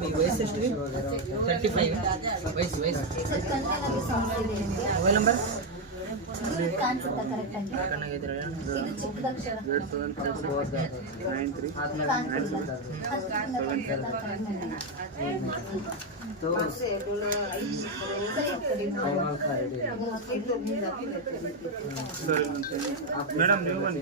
మీ వయసు ఎస్టీ thirty five వయసు మొబైల్ నెంబర్ ಕಾಣಿಸುತ್ತಾ ಕರೆಕ್ಟ್ ಆಗಿ ಕಣ್ಣಾಗಿದ್ರೆ ಇದು ಚಿಕ್ಕದಕ್ಷರ ಕಾಣಿಸುತ್ತಾ ಅದು ಚಿಕ್ಕದಕ್ಷರ correct ಆಗಿ. ಮೇಡಮ್ ನೀವು ಬನ್ನಿ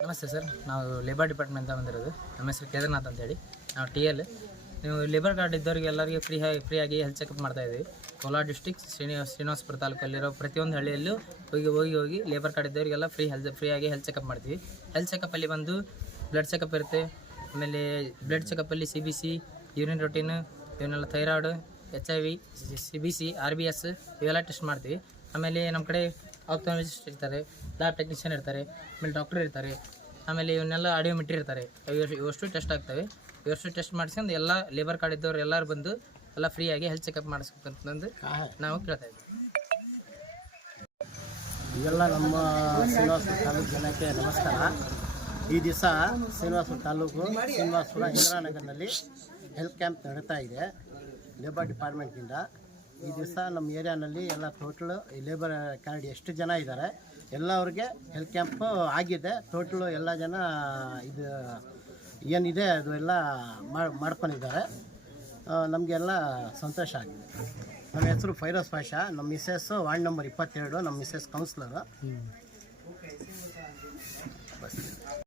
ನಮಸ್ತೆ ಸರ್ ನಾವು ಲೇಬರ್ ಡಿಪಾರ್ಟ್ಮೆಂಟ್ ಬಂದಿರೋದು. ನಮ್ಮ ಹೆಸರು ಕೇದಾರ್ನಾಥ್ ಅಂತೇಳಿ. ನಾವು ಟಿ ಎಲ್ ಲೇಬರ್ ಕಾರ್ಡ್ ಇದ್ದವ್ರಿಗೆ ಎಲ್ಲರಿಗೆ ಫ್ರೀ ಆಗಿ ಹೆಲ್ತ್ ಚೆಕಪ್ ಮಾಡ್ತಾ ಇದ್ದೀವಿ ಕೋಲಾರ ಡಿಸ್ಟಿಕ್ ಶ್ರೀನಿ, ಶ್ರೀನಿವಾಸಪುರ ತಾಲೂಕಲ್ಲಿರೋ ಪ್ರತಿಯೊಂದು ಹಳ್ಳಿಯಲ್ಲೂ ಹೋಗಿ ಹೋಗಿ ಹೋಗಿ ಲೇಬರ್ ಕಾರ್ಡ್ ಇದ್ದವರಿಗೆಲ್ಲ ಫ್ರೀ ಹೆಲ್ತ್ ಆಗಿ ಹೆಲ್ತ್ ಚೆಕಪ್ ಮಾಡ್ತೀವಿ. ಹೆಲ್ತ್ ಚೆಕಪ್ಪಲ್ಲಿ ಬಂದು ಬ್ಲಡ್ ಚೆಕಪ್ ಇರುತ್ತೆ. ಆಮೇಲೆ blood ಚೆಕಪ್ಪಲ್ಲಿ C B C urine routine ಇವನ್ನೆಲ್ಲ thyroid H I V C B C R B S ಇವೆಲ್ಲ ಟೆಸ್ಟ್ ಮಾಡ್ತೀವಿ. ಆಮೇಲೆ ನಮ್ಮ ಕಡೆ ಆಪ್ಥಾಲಜಿಸ್ಟ್ ಇರ್ತಾರೆ ಲ್ಯಾಬ್ ಟೆಕ್ನಿಷಿಯನ್ ಇರ್ತಾರೆ, ಆಮೇಲೆ ಡಾಕ್ಟರ್ ಇರ್ತಾರೆ. ಆಮೇಲೆ ಇವನ್ನೆಲ್ಲ ಆಡಿಯೋ ಮೆಟ್ಟಿರ್ತಾರೆ. ಇವ್- ಇವಷ್ಟು ಟೆಸ್ಟ್ ಆಗ್ತವೆ. ಇವಷ್ಟು ಟೆಸ್ಟ್ ಮಾಡಿಸ್ಕೊಂಡು ಎಲ್ಲ ಲೇಬರ್ ಕಾರ್ಡ್ ಇದ್ದವ್ರು ಎಲ್ಲರೂ ಬಂದು ಎಲ್ಲ ಫ್ರೀಯಾಗಿ ಹೆಲ್ತ್ ಚೆಕಪ್ ಮಾಡಿಸ್ಬೇಕಂತಂದು ನಾವು ಕೇಳ್ತಾ ಇದ್ದೀವಿ ಇವೆಲ್ಲ ನಮ್ಮ ಶ್ರೀನಿವಾಸ ತಾಲೂಕು ಜನಕ್ಕೆ ನಮಸ್ಕಾರ. ಈ ದಿವಸ ಶ್ರೀನಿವಾಸಪುರ ತಾಲೂಕು ಶ್ರೀನಿವಾಸಪುರ ಇಂದಿರಾನಗರ್ನಲ್ಲಿ ಹೆಲ್ತ್ ಕ್ಯಾಂಪ್ ನಡೀತಾ ಇದೆ ಲೇಬರ್ ಡಿಪಾರ್ಟ್ಮೆಂಟಿಂದ ಈ ದಿವಸ ನಮ್ಮ ಏರಿಯಾನಲ್ಲಿ ಎಲ್ಲ ಟೋಟಲ್ ಲೇಬರ್ ಕಾರ್ಡ್ ಎಷ್ಟು ಜನ ಇದ್ದಾರೆ ಎಲ್ಲ ಅವ್ರಿಗೆ ಹೆಲ್ತ್ ಕ್ಯಾಂಪ್ ಆಗಿದೆ. ಟೋಟಲು ಎಲ್ಲ ಜನ ಇದು ಏನಿದೆ ಅದು ಎಲ್ಲ ಮಾಡ್ಕೊಂಡಿದ್ದಾರೆ. ನಮಗೆಲ್ಲ ಸಂತೋಷ ಆಗಿದೆ. ನಮ್ಮ ಹೆಸರು ಫೈರೋಸ್ ಪಾಷಾ. ನಮ್ಮ ಮಿಸ್ಸೆಸ್ ವಾರ್ಡ್ ನಂಬರ್ ಇಪ್ಪತ್ತೆರಡು. ನಮ್ಮ ಮಿಸ್ಸೆಸ್ ಮಿಸ್ಸಸ್ ಕೌನ್ಸ್ಲರು